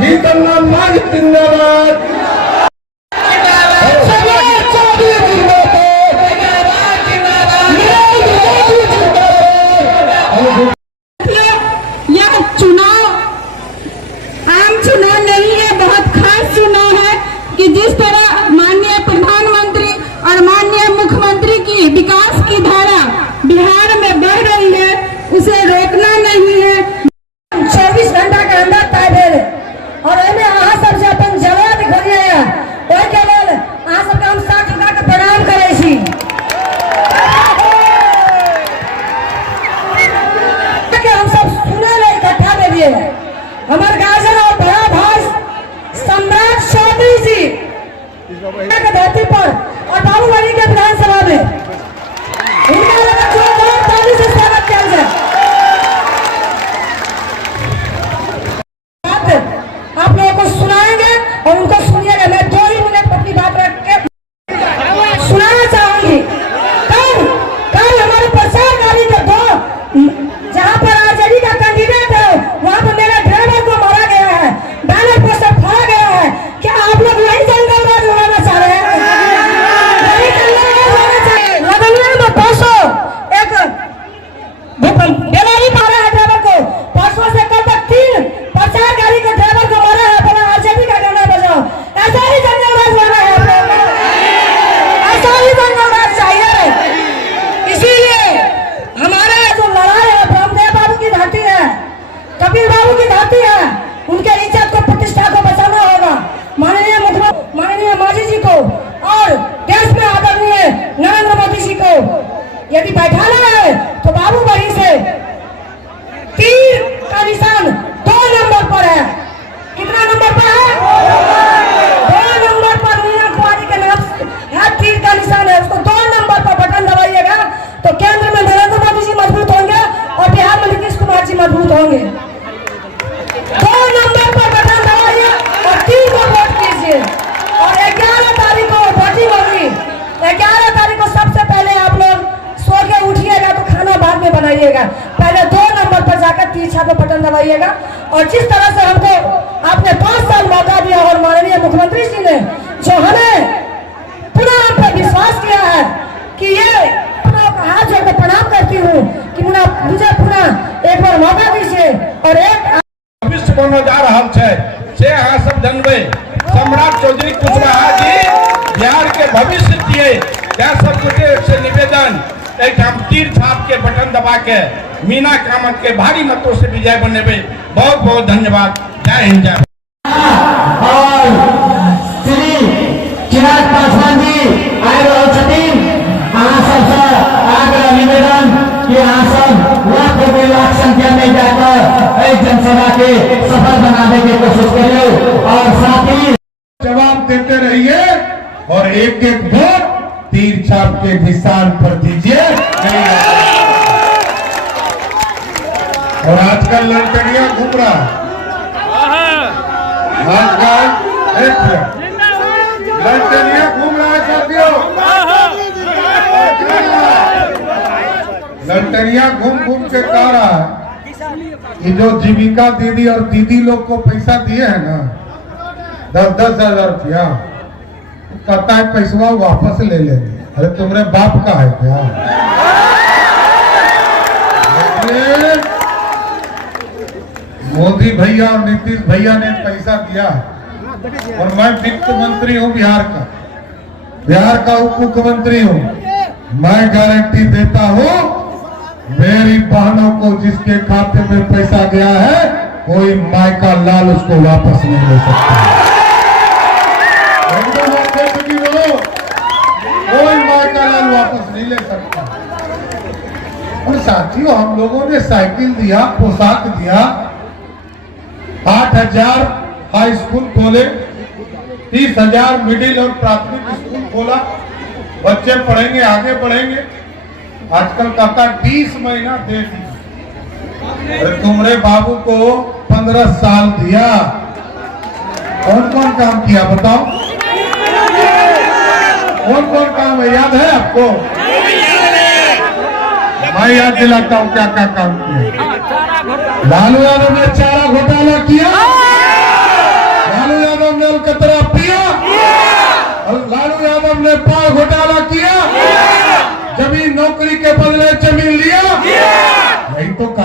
जीतन राम मांझी जिंदाबाद। जिस तरह माननीय प्रधानमंत्री और माननीय मुख्यमंत्री की विकास की धारा बिहार में बढ़ रही है, उसे रोकना नहीं है। 24 घंटा के अंदर तय भेल और एमे अहाँ सब जे अपन जवाब दिखलिए है ओइ के लेल अहाँ सब के हम 60 टका के प्रणाम करै छी। के हम सब सुने ले इकट्ठा देलिए हमर गार्जियन और बड़ा भाई सम्राट चौधरी जी के धरती पर और बाबूगढ़ी के विधानसभा में उनका ताली से स्वागत किया जाए। आप लोगों को सुनाएंगे और उनको सुनिएगा। मैं 2 ही मिनट अपनी बात रख के सुनाना चाहूंगी। कल हमारे प्रचार गाड़ी के 2 जहां पर आरजेडी का कैंडिडेट है वहां पर मेरे ड्राइवर को मारा गया है, बैनर पोस्टर फाड़ा गया है। क्या आप लोग वही जंगल राज लगाना चाह रहे हैं? वही जंगल राज लगाना चाह रहे हैं। लगनिया में परसों एक बेलारी मारा है ड्राइवर को, परसों से कल तक 3 प्रचार गाड़ी के ड्राइवर को मारा है। अपना आरजेडी का गाना बजाओ। ऐसा ही जंगल राज लाना है आप लोगों को, ऐसा ही जंगल राज चाहिए। इसीलिए हमारा जो लड़ाई है ब्रह्मदेव बाबू की धरती है, कपिल बाबू की धरती है, उनके इज्जत को प्रतिष्ठा को बचाना होगा। माननीय मुख्यमंत्री माननीय मांझी जी को और देश में आदरणीय नरेंद्र मोदी जी को यदि बैठाना है तो बाबूगढ़ी से तीर का निशान 2 नंबर पर है। कितना नंबर पर है? 2 नंबर पर मीना कुमारी के नाम है, तीर का निशान है। उसको 2 नंबर पर बटन दबाइएगा तो केंद्र में नरेंद्र मोदी जी मजबूत होंगे और बिहार में नीतीश कुमार जी मजबूत होंगे। 2 नंबर पर बटन दबाइए और 3 को वोट कीजिए। और 11 तारीख को वोटिंग होगी। 11 तारीख को सबसे पहले आप लोग सो के उठिएगा तो खाना बाद में बनाइएगा। पहले 2 नंबर पर जाकर 3 छाप पर बटन दबाइएगा। और जिस तरह से हमको आपने 5 साल मौका दिया और माननीय मुख्यमंत्री जी ने जो हमें पुनः हम पर विश्वास किया है कि ये हाथ जोड़कर प्रणाम करती हूँ कि मुझे पुनः एक बार मौका दीजिए और एक भविष्य बनने जा रहा है से अहाँ सब जानबे। सम्राट चौधरी कुशवाहा जी बिहार के भविष्य दिए। क्या सब गोटे से निवेदन एक हम तीर छाप के बटन दबा के मीना कामत के भारी मतों से विजय बनेबे। बहुत बहुत धन्यवाद। जय हिंद जय। और श्री चिराग पासवान जी आए रहो छथिन। अहाँ सबसे आग्रह निवेदन कि अहाँ सब लाखों में लाख संख्या में जाकर एक जनसभा के सफल बनाने की कोशिश करिए और साथ ही जवाब देते रहिए और एक एक वोट तीर छाप के निशान पर दीजिए। और आजकल लड़कड़ियां घूम रहा है। आजकल लड़कड़ियां घूम रहा है साथियों। लड़कड़ियां घूम घूम के कह रहा है कि जो जीविका दीदी और दीदी लोग को पैसा दिए है ना 10-10 हजार रुपया, कहता है पैसा वापस ले लेंगे। अरे तुम्हारे बाप का है क्या? मोदी भैया और नीतीश भैया ने पैसा दिया और मैं वित्त मंत्री हूँ बिहार का उप मुख्यमंत्री हूँ। मैं गारंटी देता हूँ मेरी बहनों को जिसके खाते में पैसा गया है कोई माय का लाल उसको वापस नहीं ले सकता। कोई माय का लाल वापस नहीं ले सकता। और साथियों हम लोगों ने साइकिल दिया, पोशाक दिया, 8,000 हाई स्कूल खोले, 30,000 मिडिल और प्राथमिक स्कूल खोला। बच्चे पढ़ेंगे, आगे बढ़ेंगे। आजकल कहता 20 महीना दे दी। अरे तुम्हारे बाबू को 15 साल दिया। कौन कौन काम किया बताओ? कौन कौन काम है याद है आपको? मैं याद दिलाता हूँ क्या क्या काम किया। लालू यादव ने चारा घोटाला किया,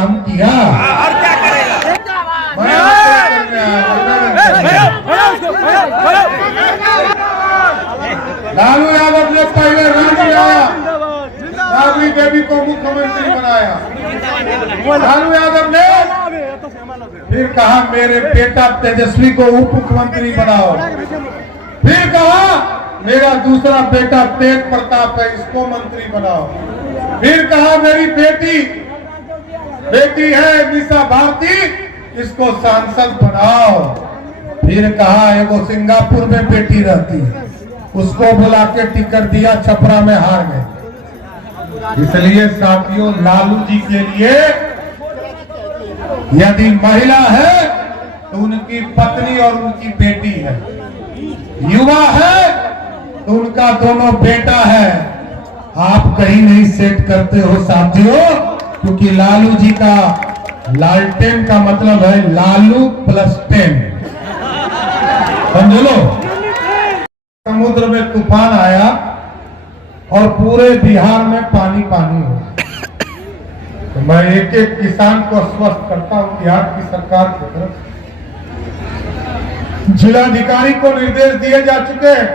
काम किया। और क्या करेगा? मैं आपको करने आया, लालू यादव ने पहले राबड़ी आया, राबड़ी देवी को मुख्यमंत्री बनाया। लालू यादव ने फिर कहा मेरे बेटा तेजस्वी को उप मुख्यमंत्री बनाओ। फिर कहा मेरा दूसरा बेटा तेज प्रताप है, इसको मंत्री बनाओ। फिर कहा मेरी बेटी है निशा भारती, इसको सांसद बनाओ। फिर कहा एगो सिंगापुर में बेटी रहती है, उसको बुला के टिकट दिया, छपरा में हार गए। इसलिए साथियों, लालू जी के लिए यदि महिला है तो उनकी पत्नी और उनकी बेटी है, युवा है तो उनका दोनों बेटा है। आप कहीं नहीं सेट करते हो साथियों, क्योंकि लालू जी का लालटेन का मतलब है लालू प्लस 10, समझ लो। समुद्र में तूफान आया और पूरे बिहार में पानी पानी हो, तो मैं एक एक किसान को आश्वस्त करता हूं बिहार की सरकार की तरफ। जिलाधिकारी को निर्देश दिए जा चुके हैं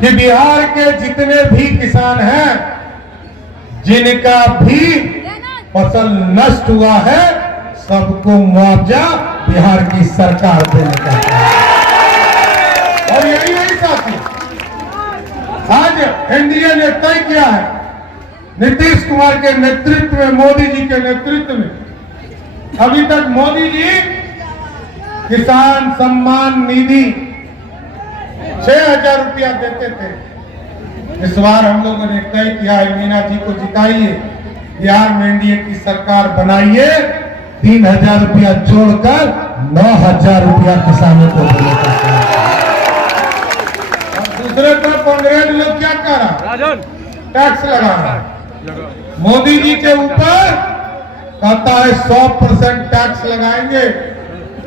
कि बिहार के जितने भी किसान हैं जिनका भी फसल नष्ट हुआ है, सबको मुआवजा बिहार की सरकार देने का। और यही नहीं साथी, आज एनडीए ने तय किया है, नीतीश कुमार के नेतृत्व में, मोदी जी के नेतृत्व में, अभी तक मोदी जी किसान सम्मान निधि 6,000 रुपया देते थे। इस बार हम लोगों ने तय किया है, मीना जी को जिताइए, बिहार में एनडीए की सरकार बनाइए, 3,000 रुपया जोड़कर 9,000 रुपया किसानों को देने का। और दूसरे तरफ कांग्रेस लोग क्या कर रहा, टैक्स लगा रहा है मोदी जी के ऊपर, कहता है 100% टैक्स लगाएंगे,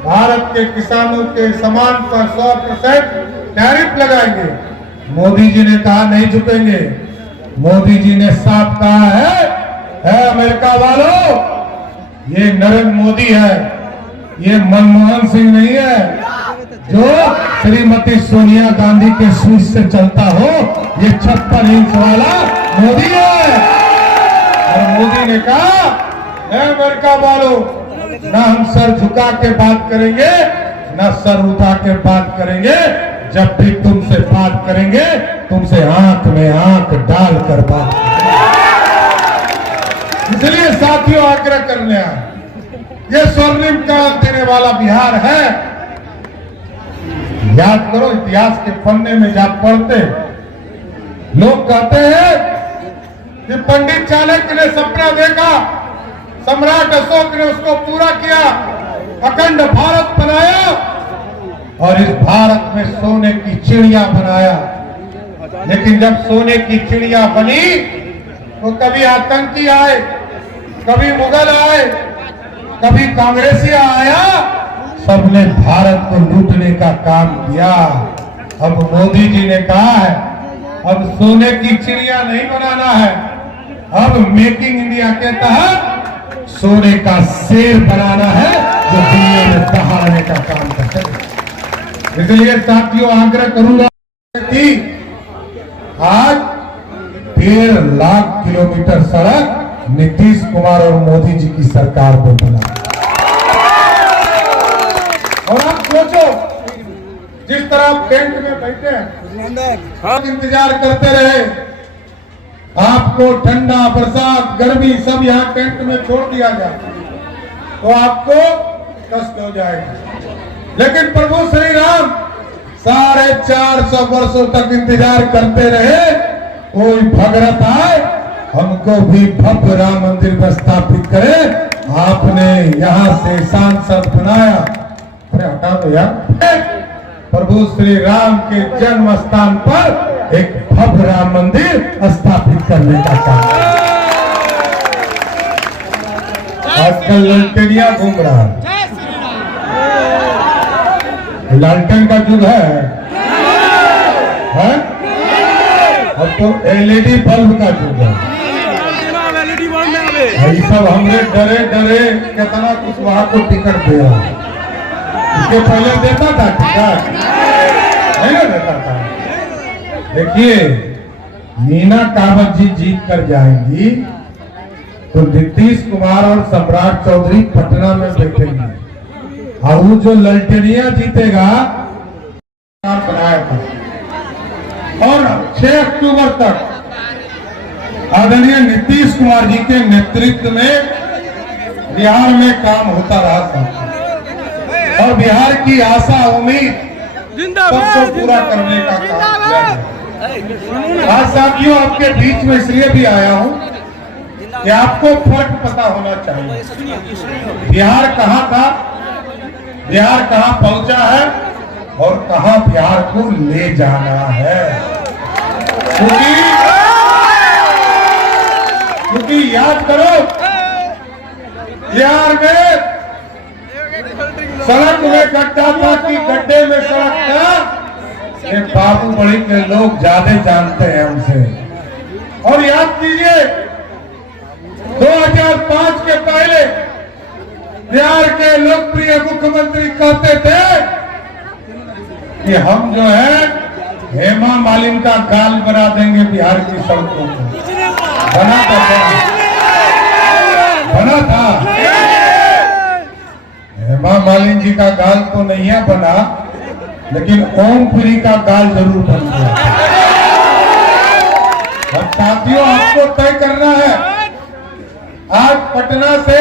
भारत के किसानों के सामान पर 100% टैरिफ लगाएंगे। मोदी जी ने कहा नहीं झुकेंगे। मोदी जी ने साफ कहा है अमेरिका वालों, ये नरेंद्र मोदी है, ये मनमोहन सिंह नहीं है जो श्रीमती सोनिया गांधी के स्विच से चलता हो। ये 56 इंच वाला मोदी है। और मोदी ने कहा अमेरिका वालों, ना हम सर झुका के बात करेंगे, ना सर उठा के बात करेंगे, जब भी तुमसे बात करेंगे तुमसे आंख में आंख डालकर बात करेंगे। इसलिए साथियों आग्रह करने आए, ये स्वर्णिम काल देने वाला बिहार है। याद करो, इतिहास के पन्ने में जा पढ़ते, लोग कहते हैं कि पंडित चाणक्य ने सपना देखा, सम्राट अशोक ने उसको पूरा किया, अखंड भारत बनाया और इस भारत में सोने की चिड़िया बनाया। लेकिन जब सोने की चिड़िया बनी तो कभी आतंकी आए, कभी मुगल आए, कभी कांग्रेसी आया, सबने भारत को लूटने का काम किया। अब मोदी जी ने कहा है अब सोने की चिड़िया नहीं बनाना है, अब मेकिंग इंडिया के तहत सोने का शेर बनाना है जो दुनिया में दहाड़ने का काम करते हैं। इसलिए साथियों आग्रह करूंगा कि आज 1.5 लाख किलोमीटर सड़क नीतीश कुमार और मोदी जी की सरकार को बना। और आप सोचो, जिस तरह आप टेंट में बैठे हैं, इंतजार करते रहे, आपको ठंडा बरसात गर्मी सब यहाँ टेंट में छोड़ दिया जाए तो आपको कष्ट हो जाएगा। लेकिन प्रभु श्री राम 450 वर्षों तक इंतजार करते रहे, कोई भगरत आए हमको भी भव्य राम मंदिर में स्थापित करे। आपने यहाँ से सांसद बनाया, अरे हटा दो यार, प्रभु श्री राम के जन्म स्थान पर एक भव्य राम मंदिर स्थापित करने का काम। आजकल ललटेनिया घूम रहा है, लालटेन का युग है? अब तो एलईडी बल्ब का युग है। भाई सब हमरे डरे डरे कितना कुछ वहां को टिकट दे रहा, इसके पहले देता था टिकट, नहीं ना देता था। देखिए मीना कावत जी जीत कर जाएंगी तो नीतीश कुमार और सम्राट चौधरी पटना में बैठेंगे, और वो जो ललटेनिया जीतेगा बनाया था। और 6 अक्टूबर तक आदरणीय नीतीश कुमार जी के नेतृत्व में बिहार में काम होता रहा था, और बिहार की आशा उम्मीद सबको पूरा करने का काम किया गया। आज साथियों आपके बीच में इसलिए भी आया हूं कि आपको फर्क पता होना चाहिए, बिहार कहां था, बिहार कहां पहुंचा है और कहां बिहार को ले जाना है। क्योंकि याद करो बिहार में सड़क में गड्ढा था कि गड्ढे में सड़क था, ये बाबूबड़ी के लोग ज्यादा जानते हैं हमसे। और याद कीजिए 2005 के पहले बिहार के लोकप्रिय मुख्यमंत्री कहते थे कि हम जो है हेमा मालिनी का गाल बना देंगे बिहार की सड़कों को। बना था हेमा मालिनी जी का गाल तो नहीं है बना, लेकिन ओमपुरी का गाल जरूर बन गया। अब साथियों आपको तय करना है, आज पटना से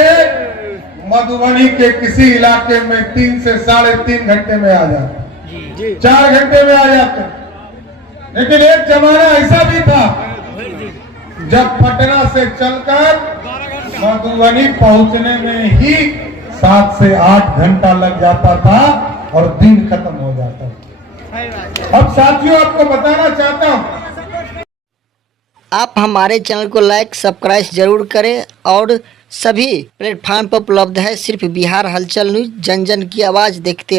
मधुबनी के किसी इलाके में 3 से 3.5 घंटे में आ जाते, 4 घंटे में आ जाते। लेकिन एक जमाना ऐसा भी था जब पटना से चलकर मधुबनी पहुंचने में ही 7 से 8 घंटा लग जाता था और दिन खत्म हो जाता था। अब साथियों आपको बताना चाहता हूं, आप हमारे चैनल को लाइक सब्सक्राइब जरूर करें और सभी प्लेटफार्म पर उपलब्ध है सिर्फ बिहार हलचल न्यूज, जन जन की आवाज़ देखते